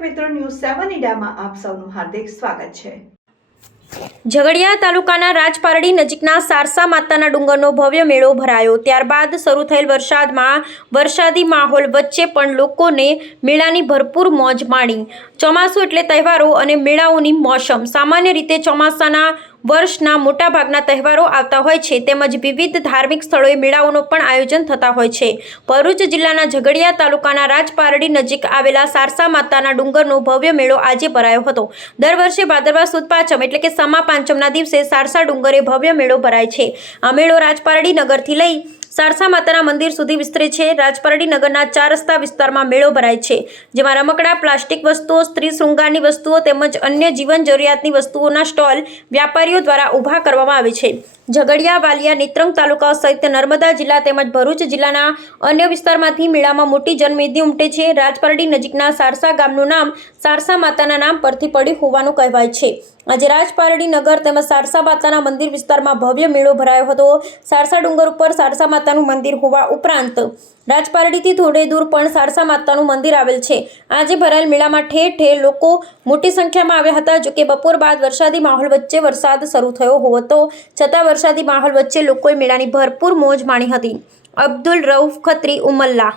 મિત્રો ન્યૂઝ સેવન ઇન્ડિયામાં આપ સૌનું હાર્દિક સ્વાગત છે. ઝઘડિયા તાલુકાના રાજપારડી નજીકના સારસા માતાના ડુંગરનો ભવ્ય મેળો ભરાયો. ત્યારબાદ શરૂ થયેલ વરસાદમાં વરસાદી માહોલ વચ્ચે પણ લોકોને મેળાની ભરપૂર મોજ માણી. ચોમાસું એટલે તહેવારો અને મેળાઓની મોસમ. સામાન્ય રીતે ચોમાસાના વર્ષના મોટાભાગના તહેવારો આવતા હોય છે, તેમજ વિવિધ ધાર્મિક સ્થળોએ મેળાઓનો પણ આયોજન થતા હોય છે. ભરૂચ જિલ્લાના ઝઘડિયા તાલુકાના રાજપારડી નજીક આવેલા સારસા માતાના ડુંગરનો ભવ્ય મેળો આજે ભરાયો હતો. દર વર્ષે ભાદરવા સુદ પાંચમ એટલે કે સમા પાંચમના દિવસે સારસા ડુંગરે ભવ્ય મેળો ભરાય છે. આ મેળો રાજપારડી નગરથી લઈ સારસા માતાના મંદિર સુધી વિસ્તરે છે. રાજપારડી નગરના ચાર રસ્તા વિસ્તારમાં મેળો ભરાય છે, જેમાં રમકડા, પ્લાસ્ટિક વસ્તુઓ, સ્ત્રી શૃંગારની વસ્તુઓ તેમજ અન્ય જીવન જરૂરિયાતની વસ્તુઓના સ્ટોલ વ્યાપારીઓ દ્વારા ઊભા કરવામાં આવે છે. ઝઘડિયા, વાલિયા, નેત્રંગ તાલુકા સહિત નર્મદા જિલ્લા તેમજ ભરૂચ જિલ્લાના અન્ય વિસ્તારમાંથી મેળામાં મોટી જનમેદી ઉમટે છે. રાજપારડી નજીકના સારસા ગામનું નામ સારસા માતાના નામ પરથી પડ્યું હોવાનું કહેવાય છે. આજે રાજપારડી નગર તેમજ સારસા માતાના મંદિર વિસ્તારમાં ભવ્ય મેળો ભરાયો હતો. સારસા ડુંગર ઉપર સારસા માતાનું મંદિર હોવા ઉપરાંત રાજપારડીથી થોડે દૂર પણ સારસા માતાનું મંદિર આવેલ છે. આજે ભરાયેલ મેળામાં ઠેર ઠેર લોકો મોટી સંખ્યામાં આવ્યા હતા, જોકે બપોર બાદ વરસાદી માહોલ વચ્ચે વરસાદ શરૂ થયો હોતો છતાં વરસાદી માહોલ વચ્ચે લોકોએ મેળાની ભરપૂર મોજ માણી હતી. અબ્દુલ રઉફ ખત્રી, ઉમલ્લા.